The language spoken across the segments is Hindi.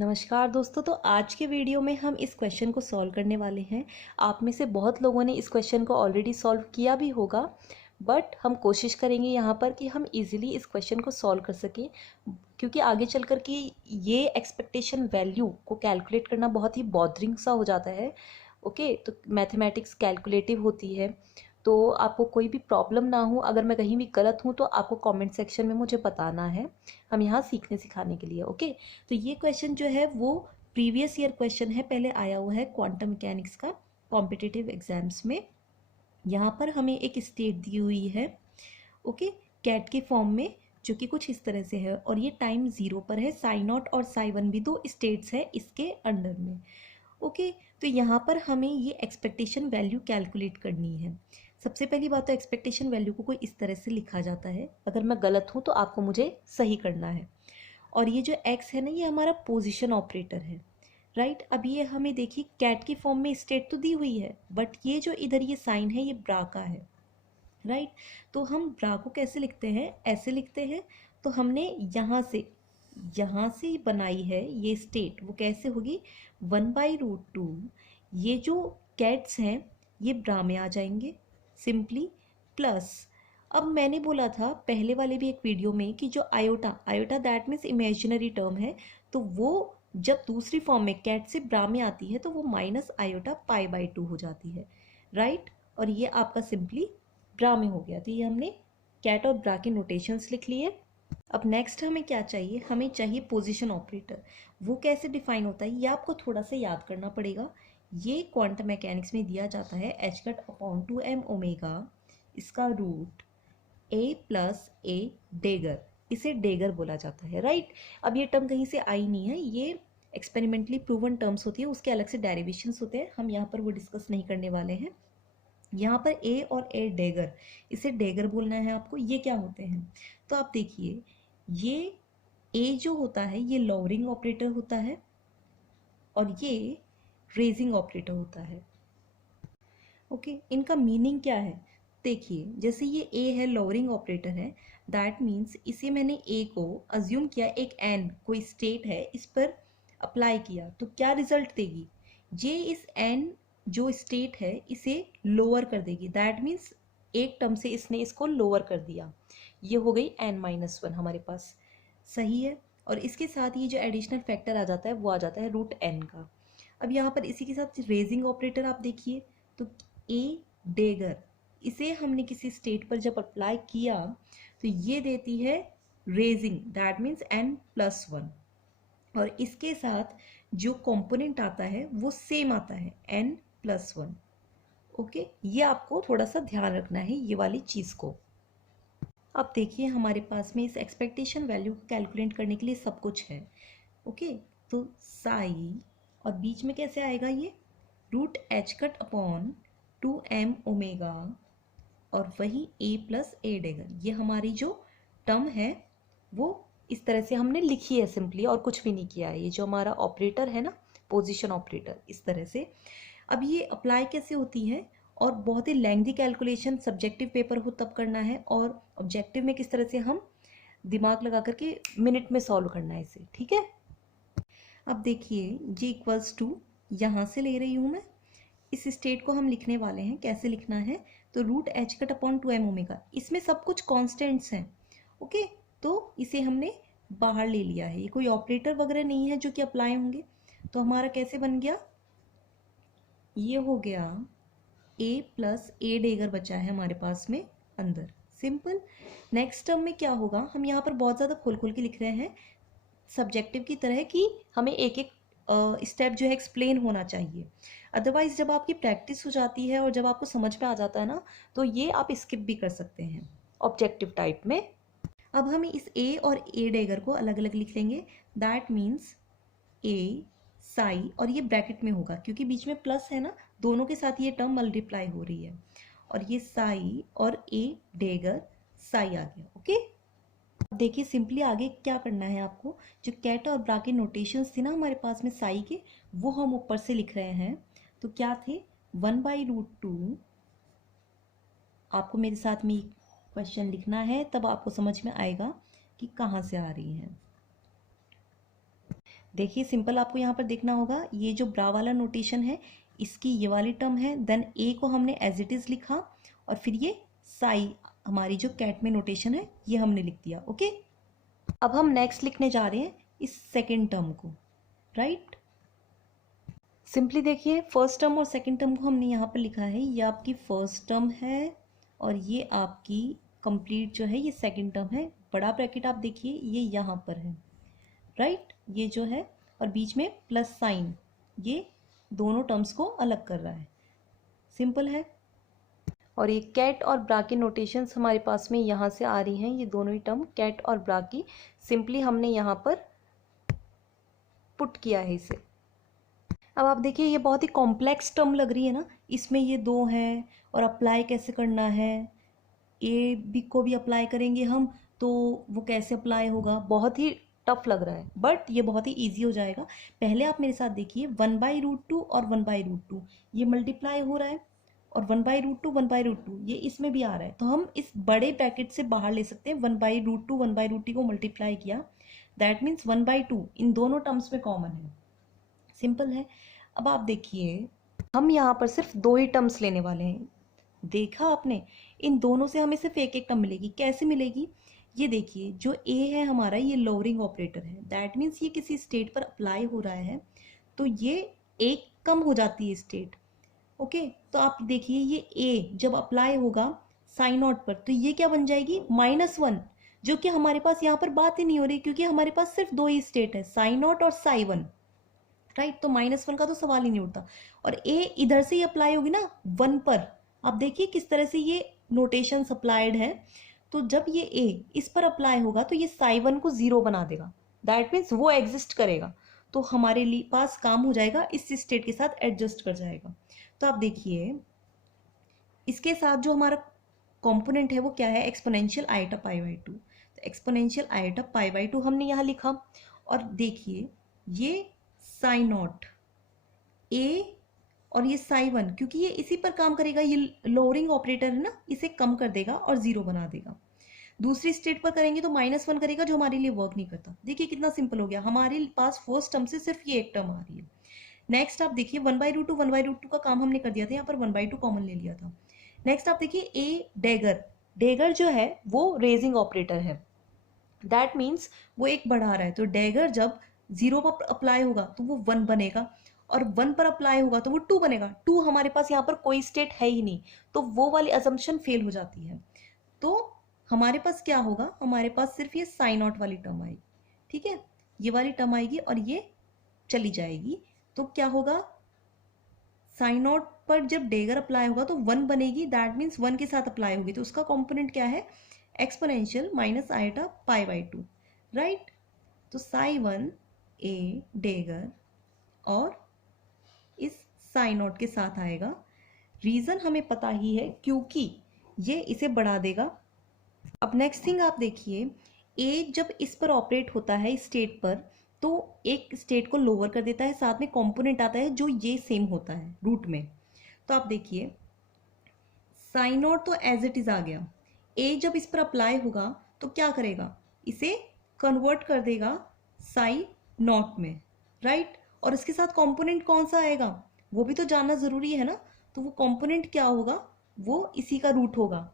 नमस्कार दोस्तों। तो आज के वीडियो में हम इस क्वेश्चन को सॉल्व करने वाले हैं। आप में से बहुत लोगों ने इस क्वेश्चन को ऑलरेडी सॉल्व किया भी होगा, बट हम कोशिश करेंगे यहाँ पर कि हम इजीली इस क्वेश्चन को सॉल्व कर सकें, क्योंकि आगे चल कर के ये एक्सपेक्टेशन वैल्यू को कैलकुलेट करना बहुत ही बॉदरिंग सा हो जाता है। ओके, तो मैथमेटिक्स कैलकुलेटिव होती है, तो आपको कोई भी प्रॉब्लम ना हो। अगर मैं कहीं भी गलत हूँ तो आपको कमेंट सेक्शन में मुझे बताना है। हम यहाँ सीखने सिखाने के लिए। ओके, तो ये क्वेश्चन जो है वो प्रीवियस ईयर क्वेश्चन है, पहले आया हुआ है क्वांटम मैकेनिक्स का कॉम्पिटिटिव एग्जाम्स में। यहाँ पर हमें एक स्टेट दी हुई है, ओके, कैट के फॉर्म में, जो कि कुछ इस तरह से है, और ये टाइम 0 पर है। साई नॉट और साई वन भी दो स्टेट्स हैं इसके अंडर में। ओके, तो यहाँ पर हमें ये एक्सपेक्टेशन वैल्यू कैलकुलेट करनी है। सबसे पहली बात तो एक्सपेक्टेशन वैल्यू को कोई इस तरह से लिखा जाता है। अगर मैं गलत हूँ तो आपको मुझे सही करना है। और ये जो x है ना, ये हमारा पोजीशन ऑपरेटर है, राइट। अब ये हमें देखिए कैट की फॉर्म में स्टेट तो दी हुई है, बट ये जो इधर ये साइन है ये ब्रा का है, राइट। तो हम ब्रा को कैसे लिखते हैं, ऐसे लिखते हैं। तो हमने यहाँ से बनाई है ये स्टेट, वो कैसे होगी, 1/√2। ये जो कैट्स हैं ये ब्रा में आ जाएंगे सिंपली, प्लस अब मैंने बोला था पहले वाले भी एक वीडियो में कि जो iota iota that means imaginary term है, तो वो जब दूसरी फॉर्म में कैट से ब्रा में आती है तो वो -i/π/2 हो जाती है, राइट। और ये आपका सिंपली ब्रा में हो गया। तो ये हमने कैट और ब्रा के नोटेशंस लिख लिए। अब नेक्स्ट हमें क्या चाहिए, हमें चाहिए पोजीशन ऑपरेटर। वो कैसे डिफाइन होता है ये आपको थोड़ा सा याद करना पड़ेगा। ये क्वांटम मैकेनिक्स में दिया जाता है h/2m ओमेगा, इसका रूट a+a डेगर, इसे डेगर बोला जाता है, राइट। अब ये टर्म कहीं से आई नहीं है, ये एक्सपेरिमेंटली प्रूवन टर्म्स होती है, उसके अलग से डेरिवेशंस होते हैं, हम यहाँ पर वो डिस्कस नहीं करने वाले हैं। यहाँ पर ए और ए डेगर, इसे डेगर बोलना है आपको। ये क्या होते हैं, तो आप देखिए, ये ए जो होता है ये लोअरिंग ऑपरेटर होता है और ये रेजिंग ऑपरेटर होता है। ओके, इनका मीनिंग क्या है, देखिए जैसे ये ए है, लोअरिंग ऑपरेटर है, दैट मीन्स इसे मैंने ए को अज्यूम किया, एक एन कोई स्टेट है, इस पर अप्लाई किया, तो क्या रिजल्ट देगी, ये इस एन जो स्टेट है इसे लोअर कर देगी। दैट मीन्स एक टर्म से इसने इसको लोअर कर दिया, ये हो गई n-1 हमारे पास, सही है। और इसके साथ ये जो एडिशनल फैक्टर आ जाता है वो आ जाता है √n का। अब यहाँ पर इसी के साथ रेजिंग ऑपरेटर आप देखिए, तो ए डेगर, इसे हमने किसी स्टेट पर जब अप्लाई किया तो ये देती है रेजिंग, दैट मीन्स n+1। और इसके साथ जो कंपोनेंट आता है वो सेम आता है n+1। ओके, ये आपको थोड़ा सा ध्यान रखना है ये वाली चीज़ को। अब देखिए हमारे पास में इस एक्सपेक्टेशन वैल्यू को कैलकुलेट करने के लिए सब कुछ है। ओके, तो साई, और बीच में कैसे आएगा ये √h/2m ओमेगा, और वही a+a डेगर, ये हमारी जो टर्म है वो इस तरह से हमने लिखी है सिंपली, और कुछ भी नहीं किया है। ये जो हमारा ऑपरेटर है ना, पोजीशन ऑपरेटर, इस तरह से। अब ये अप्लाई कैसे होती है, और बहुत ही लेंथी कैलकुलेशन सब्जेक्टिव पेपर हो तब करना है, और ऑब्जेक्टिव में किस तरह से हम दिमाग लगा करके मिनट में सॉल्व करना है इसे, ठीक है। अब देखिए g = यहाँ से ले रही हूँ मैं, इस स्टेट को हम लिखने वाले हैं, कैसे लिखना है, तो √h/2m ओमेगा, इसमें सब कुछ कॉन्स्टेंट्स हैं। ओके, तो इसे हमने बाहर ले लिया है, ये कोई ऑपरेटर वगैरह नहीं है जो कि अप्लाई होंगे। तो हमारा कैसे बन गया, ये हो गया a+a डेगर बचा है हमारे पास में अंदर, सिंपल। नेक्स्ट टर्म में क्या होगा, हम यहाँ पर बहुत ज़्यादा खोल खोल के लिख रहे हैं सब्जेक्टिव की तरह, कि हमें एक एक स्टेप जो है एक्सप्लेन होना चाहिए। अदरवाइज जब आपकी प्रैक्टिस हो जाती है और जब आपको समझ में आ जाता है ना, तो ये आप स्किप भी कर सकते हैं ऑब्जेक्टिव टाइप में। अब हम इस ए और ए डेगर को अलग अलग लिख लेंगे, दैट मीन्स ए साई, और ये ब्रैकेट में होगा क्योंकि बीच में प्लस है ना, दोनों के साथ ये टर्म मल्टीप्लाई हो रही है, और ये साई और ए डेगर साई आ गया। ओके, देखिए सिंपली आगे क्या करना है आपको, जो कैट और ब्रा के नोटेशंस थे ना हमारे पास में साई के, वो हम ऊपर से लिख रहे हैं। तो क्या थे, 1/√2, आपको मेरे साथ में क्वेश्चन लिखना है तब आपको समझ में आएगा कि कहाँ से आ रही है। देखिए सिंपल आपको यहाँ पर देखना होगा, ये जो ब्रा वाला नोटेशन है इसकी ये वाली टर्म है, देन ए को हमने एज इट इज़ लिखा और फिर ये साई हमारी जो कैट में नोटेशन है ये हमने लिख दिया। ओके, अब हम नेक्स्ट लिखने जा रहे हैं इस सेकेंड टर्म को, राइट। सिंपली देखिए फर्स्ट टर्म और सेकेंड टर्म को हमने यहाँ पर लिखा है, ये आपकी फर्स्ट टर्म है और ये आपकी कंप्लीट जो है ये सेकेंड टर्म है। बड़ा ब्रैकेट आप देखिए ये यहाँ पर है, राइट, ये जो है, और बीच में प्लस साइन, ये दोनों टर्म्स को अलग कर रहा है। सिंपल है। और ये कैट और ब्रा की नोटेशंस हमारे पास में यहाँ से आ रही हैं, ये दोनों ही टर्म कैट और ब्रा की सिंपली हमने यहाँ पर पुट किया है इसे। अब आप देखिए ये बहुत ही कॉम्प्लेक्स टर्म लग रही है ना, इसमें ये दो हैं और अप्लाई कैसे करना है, ए बी को भी अप्लाई करेंगे हम तो वो कैसे अप्लाई होगा, बहुत ही टफ लग रहा है, बट ये बहुत ही इजी हो जाएगा। पहले आप मेरे साथ देखिए 1/√2 और 1/√2 ये मल्टीप्लाई हो रहा है और 1/√2 1/√2 ये इसमें भी आ रहा है, तो हम इस बड़े ब्रैकेट से बाहर ले सकते हैं। 1/√2 1/√2 को मल्टीप्लाई किया, दैट मीन्स 1/2 इन दोनों टर्म्स में कॉमन है। सिंपल है। अब आप देखिए हम यहाँ पर सिर्फ दो ही टर्म्स लेने वाले हैं, देखा आपने, इन दोनों से हमें सिर्फ एक एक टर्म मिलेगी। कैसे मिलेगी, ये देखिए जो ए है हमारा ये लोअरिंग ऑपरेटर है, दैट मीन्स ये किसी स्टेट पर अप्लाई हो रहा है तो ये एक कम हो जाती है स्टेट। ओके, तो आप देखिए ये ए जब अप्लाई होगा साई नॉट पर तो ये क्या बन जाएगी -1, जो कि हमारे पास यहाँ पर बात ही नहीं हो रही क्योंकि हमारे पास सिर्फ दो ही स्टेट है, साई नॉट और साई 1, राइट। तो -1 का तो सवाल ही नहीं उठता। और ए इधर से ही अप्लाई होगी ना 1 पर, आप देखिए किस तरह से ये नोटेशन अप्लाइड है, तो जब ये ए इस पर अप्लाई होगा तो ये साई 1 को 0 बना देगा, दैट मीन्स वो एग्जिस्ट करेगा, तो हमारे लिए पास काम हो जाएगा, इस स्टेट के साथ एडजस्ट कर जाएगा। तो आप देखिए इसके साथ जो हमारा कंपोनेंट है वो क्या है, एक्सपोनेंशियल आइटा π/2। तो एक्सपोनेंशियल आइटा π/2 हमने यहाँ लिखा, और देखिए ये साई नॉट ए और ये साई 1, क्योंकि ये इसी पर काम करेगा, ये लोअरिंग ऑपरेटर है ना, इसे कम कर देगा और 0 बना देगा। दूसरी स्टेट पर करेंगे तो -1 करेगा जो हमारे लिए वर्क नहीं करता। देखिए कितना सिंपल हो गया, हमारे पास फर्स्ट टर्म से सिर्फ ये एक टर्म आ रही है। नेक्स्ट आप देखिए 1/√2 1/√2 का काम हमने कर दिया था, यहाँ पर 1/2 कॉमन ले लिया था। नेक्स्ट आप देखिए ए डेगर, डेगर जो है वो रेजिंग ऑपरेटर है, दैट मीन्स वो एक बढ़ा रहा है, तो डेगर जब 0 पर अप्लाई होगा तो वो 1 बनेगा और 1 पर अप्लाई होगा तो वो 2 बनेगा। 2 हमारे पास यहाँ पर कोई स्टेट है ही नहीं, तो वो वाली असम्पशन फेल हो जाती है। तो हमारे पास क्या होगा, हमारे पास सिर्फ ये साई नॉट वाली टर्म आएगी, ठीक है, ये वाली टर्म आएगी और ये चली जाएगी। तो क्या होगा, साई नॉट पर जब डेगर अप्लाई होगा तो 1 बनेगी, दैट मीन्स 1 के साथ अप्लाई होगी, तो उसका कॉम्पोनेंट क्या है, एक्सपोनेंशियल माइनस आइटा π/2, राइट। तो साई 1 ए डेगर और इस साई नॉट के साथ आएगा। रीजन हमें पता ही है क्योंकि ये इसे बढ़ा देगा। अब नेक्स्ट थिंग आप देखिए, ए जब इस पर ऑपरेट होता है स्टेट पर तो एक स्टेट को लोअर कर देता है, साथ में कंपोनेंट आता है जो ये सेम होता है रूट में। तो आप देखिए साई नॉट तो एज इट इज आ गया, ए जब इस पर अप्लाई होगा तो क्या करेगा, इसे कन्वर्ट कर देगा साई नॉट में, राइट। और इसके साथ कंपोनेंट कौन सा आएगा वो भी तो जानना जरूरी है ना, तो वो कंपोनेंट क्या होगा, वो इसी का रूट होगा।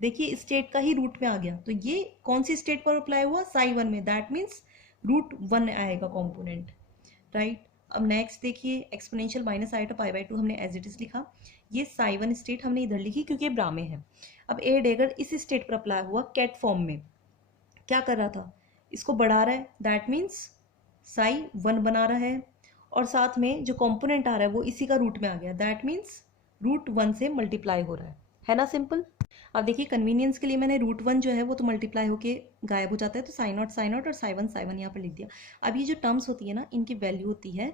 देखिए स्टेट का ही रूट में आ गया, तो ये कौन सी स्टेट पर अप्लाई हुआ, साई 1 में, दैट मीन्स √1 आएगा कंपोनेंट, राइट। अब नेक्स्ट देखिए एक्सपोनेंशियल माइनस आइटा π/2 हमने एज इट इज लिखा, ये साई 1 स्टेट हमने इधर लिखी क्योंकि ये ब्रा में है। अब ए डेगर इस स्टेट पर अप्लाई हुआ कैट फॉर्म में, क्या कर रहा था, इसको बढ़ा रहा है, दैट मीन्स साई 1 बना रहा है, और साथ में जो कंपोनेंट आ रहा है वो इसी का रूट में आ गया, दैट मीन्स √1 से मल्टीप्लाई हो रहा है ना, सिंपल। अब देखिए कन्वीनियंस के लिए मैंने √1 जो है वो तो मल्टीप्लाई होके गायब हो जाता है, तो साई नॉट और साई 1 यहाँ पर लिख दिया। अब ये जो टर्म्स होती है ना इनकी वैल्यू होती है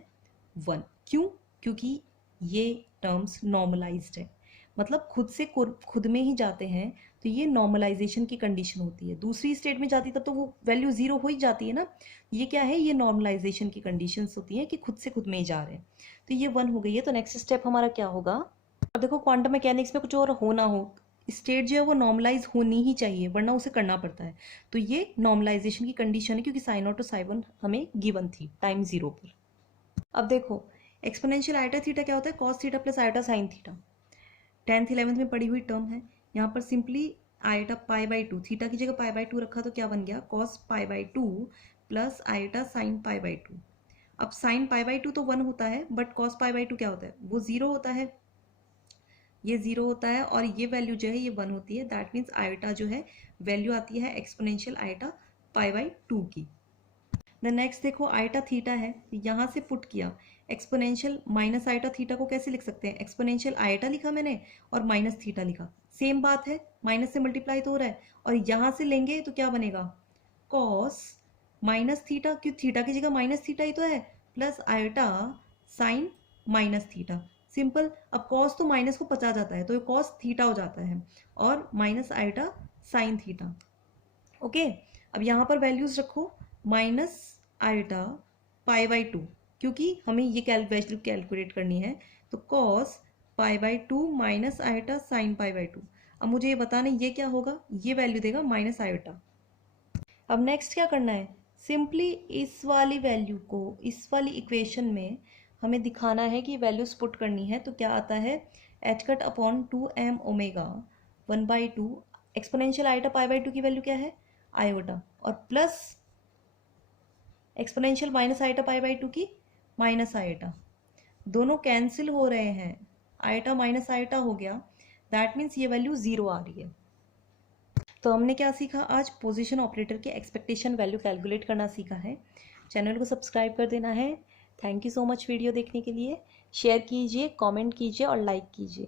1, क्यों, क्योंकि ये टर्म्स नॉर्मलाइज्ड है, मतलब खुद से खुद में ही जाते हैं, तो ये नॉर्मलाइजेशन की कंडीशन होती है। दूसरी स्टेट में जाती तब तो वो वैल्यू 0 हो ही जाती है ना, ये क्या है, ये नॉर्मलाइजेशन की कंडीशंस होती हैं कि खुद से खुद में ही जा रहे हैं। तो ये 1 हो गई है, तो नेक्स्ट स्टेप हमारा क्या होगा। अब देखो क्वांटम मैकेनिक्स में कुछ और हो ना हो, स्टेट जो है वो नॉर्मलाइज होनी ही चाहिए, वरना उसे करना पड़ता है। तो ये नॉर्मलाइजेशन की कंडीशन है, क्योंकि साइन नॉट और साइन वन हमें गिवन थी टाइम 0 पर। अब देखो एक्सपोनेंशियल आइटा थीटा क्या होता है, cos theta plus iota sine theta. 10th 11th में पढ़ी हुई टर्म है। यहाँ पर simply iota pi by two, theta की जगह पाई बाई टू रखा तो क्या बन गया, cos pi by two plus iota sine pi by two. अब साइन पाई बाई टू तो 1 होता है, but cos pi by two क्या होता है, वो 0 होता है। ये 0 होता है और ये वैल्यू जो है ये 1 होती है। दैट मीन्स आइटा जो है वैल्यू आती है exponential iota pi by two की। द नेक्स्ट देखो आइटा थीटा है, यहाँ से पुट किया एक्सपोनेंशियल माइनस आइटा थीटा को कैसे लिख सकते हैं, एक्सपोनेंशियल आइटा लिखा मैंने और माइनस थीटा लिखा, सेम बात है, माइनस से मल्टीप्लाई तो हो रहा है। और यहाँ से लेंगे तो क्या बनेगा, कॉस माइनस थीटा, क्यों थीटा की जगह माइनस थीटा ही तो है, plus iota sine minus theta. Simple. अब कॉस तो माइनस को पचा जाता है तो ये कॉस थीटा हो जाता है और minus iota sine theta. Okay, अब यहाँ पर वैल्यूज रखो, minus iota pi by two, क्योंकि हमें ये वैल्यू कैलकुलेट करनी है। तो cos pi by two minus iota sine pi by two. अब मुझे ये बताना ये क्या होगा, ये वैल्यू देगा माइनस आइटा। अब नेक्स्ट क्या करना है, सिंपली इस वाली वैल्यू को इस वाली इक्वेशन में हमें दिखाना है कि वैल्यूज पुट करनी है। तो क्या आता है, H cut upon 2m omega 1/2 exponential iota pi by two की वैल्यू क्या है आयोटा, और plus exponential minus iota pi by two की माइनस आइटा। दोनों कैंसिल हो रहे हैं, आइटा माइनस आइटा हो गया। दैट मीन्स ये वैल्यू 0 आ रही है। तो हमने क्या सीखा आज, पोजीशन ऑपरेटर के एक्सपेक्टेशन वैल्यू कैलकुलेट करना सीखा है। चैनल को सब्सक्राइब कर देना है। Thank you so much video देखने के लिए। शेयर कीजिए, कमेंट कीजिए और लाइक कीजिए।